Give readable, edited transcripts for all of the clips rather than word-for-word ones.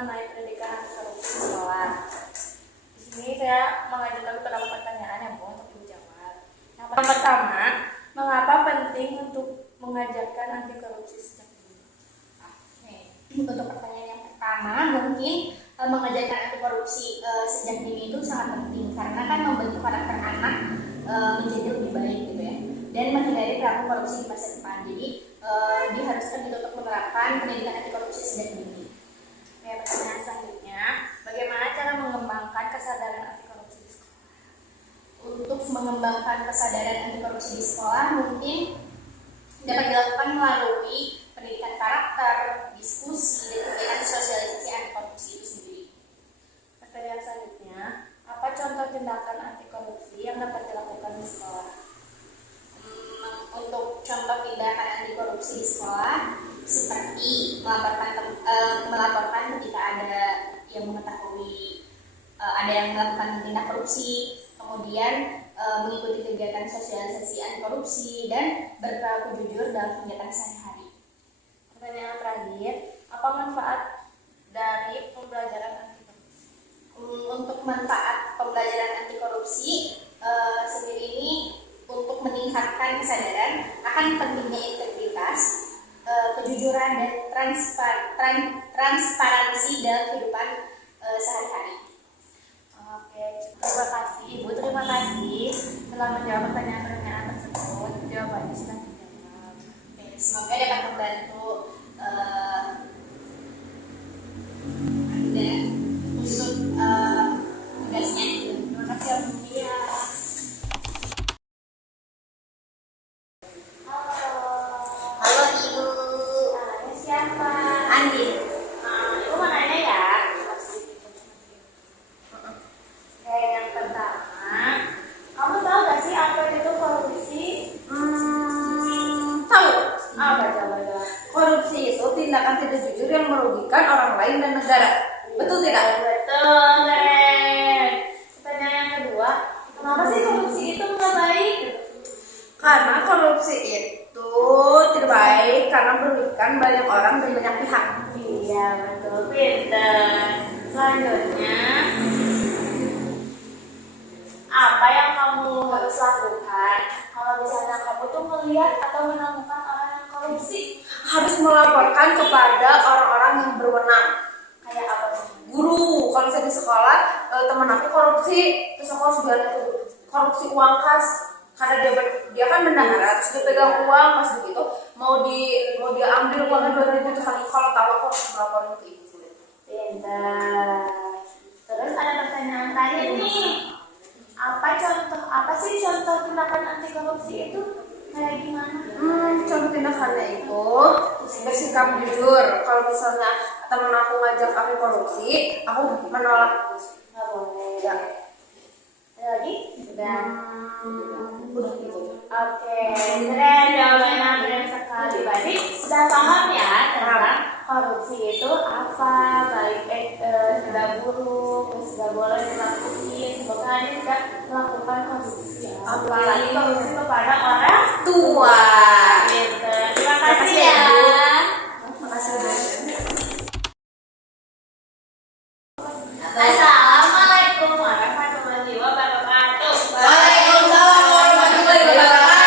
mengenai pendidikan anti korupsi di sekolah. Di sini saya mengajukan beberapa pertanyaan yang mau untuk dijawab. Yang pertama, mengapa penting untuk mengajarkan anti korupsi sejak dini? Untuk pertanyaan yang pertama, mungkin mengajarkan anti korupsi sejak dini itu sangat penting karena kan membentuk karakter anak menjadi lebih baik gitu ya, dan menghindari perilaku korupsi di masa depan. Jadi diharuskan gitu untuk menerapkan pendidikan anti korupsi sejak dini. Pertanyaan selanjutnya, bagaimana cara mengembangkan kesadaran anti korupsi di sekolah? Untuk mengembangkan kesadaran anti korupsi di sekolah mungkin dapat dilakukan melalui pendidikan karakter, diskusi, dan kegiatan sosialisasi anti korupsi itu sendiri. Pertanyaan selanjutnya, apa contoh tindakan anti korupsi yang dapat dilakukan di sekolah? Untuk contoh tindakan anti korupsi di sekolah seperti melaporkan ketika ada yang mengetahui ada yang melakukan tindak korupsi, kemudian mengikuti kegiatan sosialisasi anti korupsi, dan berperilaku jujur dalam kegiatan sehari-hari. Pertanyaan terakhir, apa manfaat dari pembelajaran anti korupsi? Untuk manfaat pembelajaran anti korupsi sendiri ini untuk meningkatkan kesadaran akan pentingnya integritas, kejujuran, dan transparansi dalam kehidupan sehari-hari. Oke, terima kasih Ibu, terima kasih telah menjawab pertanyaan-pertanyaan tersebut. Jawabannya sudah dijawab. Semoga dapat membantu Anda untuk tugasnya. Terima kasih Ibu. Halo Ibu. Namanya siapa? Andin. Ibu mau nanya ya. Yang pertama, kamu tahu gak sih apa itu korupsi? Tahu. Apa coba? Korupsi itu tindakan tidak jujur yang merugikan orang lain dan negara. Betul tidak? Betul, keren. Pertanyaan yang kedua, kenapa sih korupsi itu nggak baik? Karena korupsi itu tidak baik karena merugikan banyak orang dan banyak pihak. Iya, betul, pinter. Selanjutnya, apa yang kamu harus lakukan kalau misalnya kamu tuh melihat atau menemukan orang yang korupsi? Harus melaporkan kepada orang-orang yang berwenang. Kayak apa tuh? Guru, kalau misalnya di sekolah teman aku korupsi, terus aku harus bilang itu korupsi uang kas karena dia kan bendahara, terus dia pegang uang, pas begitu mau dia ambil uangnya 2.000, terus kalau tahu aku harus melaporin ke ibu. Pinter. Terus ada pertanyaan terakhir nih. Apa sih contoh tindakan anti korupsi itu? Kayak gimana? Contoh tindakannya itu bersikap jujur. Kalau misalnya teman aku ngajak aku korupsi, aku menolak. Nggak boleh. Ya. Ada lagi? Sudah. Udah gitu. Oke, keren, jawabannya keren sekali. Berarti sudah paham ya tentang korupsi itu apa, baik sudah buruk, sudah boleh dilakukan. Semoga Anda tidak melakukan korupsi. Apalagi korupsi kepada orang Tua. Gitu. Terima kasih ya. Makasih udah. Assalamualaikum warahmatullahi wabarakatuh. Waalaikumsalam warahmatullahi wabarakatuh.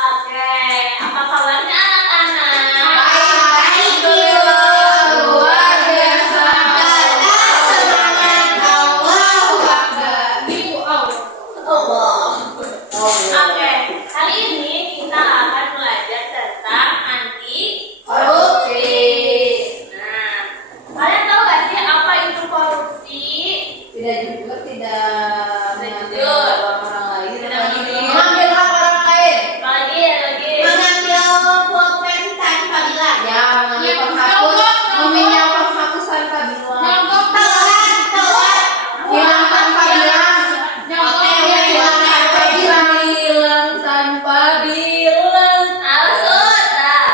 Oke, apa kabarnya anak-anak? Baik, luar biasa. Semangat Allahu Akbar. Ibu Allah. Oke, kali ini kita akan belajar tentang anti Korupsi. Nah, kalian tahu gak sih apa itu korupsi? Tidak jujur, tidak mengambil Jujur. uang orang lain, Tidak mengambil hak orang lain. Lagi. Mengambil pulpen tanpa bilang. Ya, mengambil penghapus, meminjam penghapus tanpa bilang. Hilang tanpa bilang. Hilang tanpa bilang. Hilang tanpa bilang. Sudah.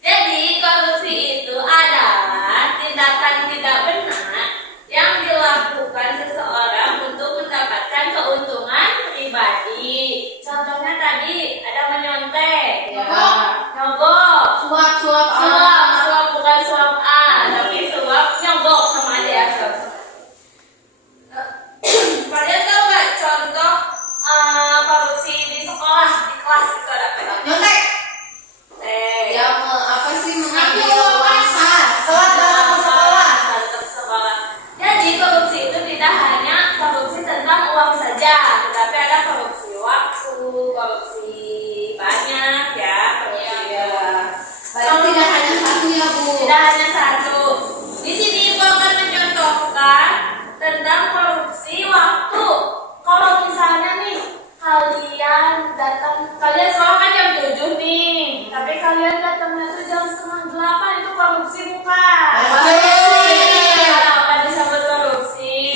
Jadi korupsi itu adalah tindakan tidak benar yang dilakukan seseorang untuk mendapatkan keuntungan pribadi. Contohnya tadi ada menyontek, Ya. nyogok, kalian datang, kalian sekolah kan jam 7 nih, tapi kalian datangnya tuh jam setengah 8, itu korupsi bukan? Kenapa disebut korupsi?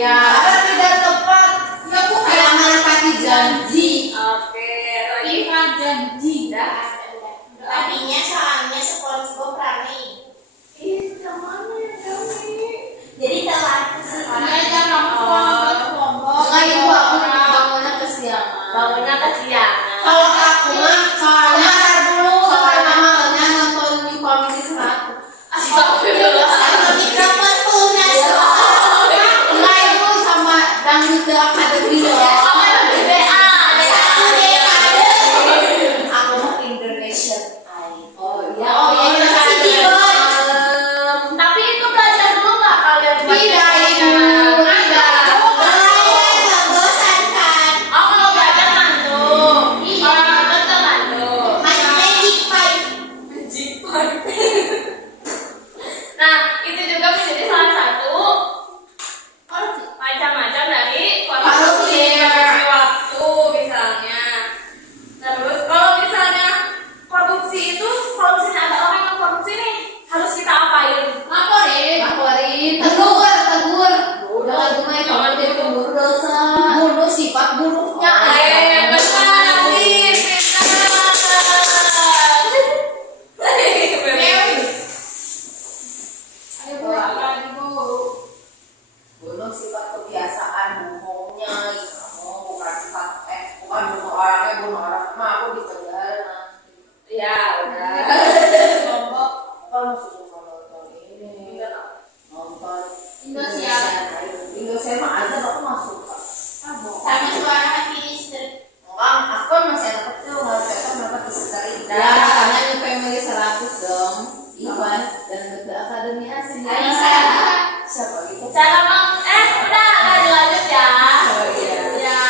Ya, tidak tepat. Ya bukan. Kayak menepati janji. Oke, lagi Ikat janji. Tadinya soalnya SpongeBob rame. ih, yang mana ya kami? Jadi telat Enggak, ibu aku bangunnya kesiangan. Bangunnya kesiangan. Kalau aku mah soalnya soalnya makanya nonton New Comedy 100. Astagfirullah. sama mikrofon tunas. Enggak, ibu sama Dangdut The Academy ya. Apa yang di BA? Satu dekade. Aku mah Indonesian Idol. Oh iya. Oh, iya, iya. si Jibon. Tapi itu belajar dulu nggak kalian? buat Tidak, belajar? ibu. Tidak. Bosan kan? Oh, kalau belajar ngantuk. Iya. Kalau ngantuk tuh ngantuk. Magic Five. Jipan. Nah, itu juga menjadi salah satu macam-macam dari korupsi waktu misalnya. Terus kalau misalnya korupsi itu, kalau misalnya ada orang yang korupsi nih, harus kita apain? Laporin. Tegur. Jangan cuma kamu jadi pemburu dosa. Bunuh sifat buruknya. Benar, Nih, pintar. Bunuh sifat kebiasaan bohongnya, kamu bukan sifat bukan bunuh orangnya, bunuh orang mah aku di penjara nanti. Ya, udah. Kan masih suka nonton ini, nonton Indosiar. Indosiar mah aja aku masuk kak. Sama suara hati listrik. Aku kan masih anak kecil, nggak cocok dapat istri. Ya, karena New Family 100 dong. Iwan dan The Academy asli. Alisa. Siapa gitu? Cara udah lanjut ya. Oh iya. Ya,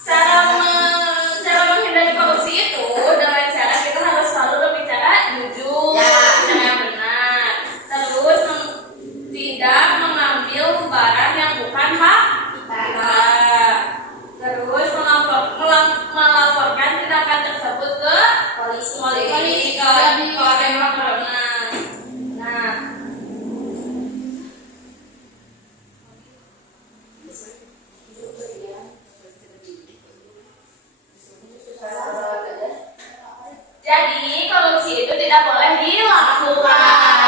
cara menghindari korupsi itu dengan cara kita harus selalu berbicara jujur, Ya. cara yang benar. Terus tidak mengambil barang yang bukan hak kita. Terus melaporkan tindakan tersebut ke polisi kalau ada yang laporan. Nah, jadi korupsi itu tidak boleh dilakukan.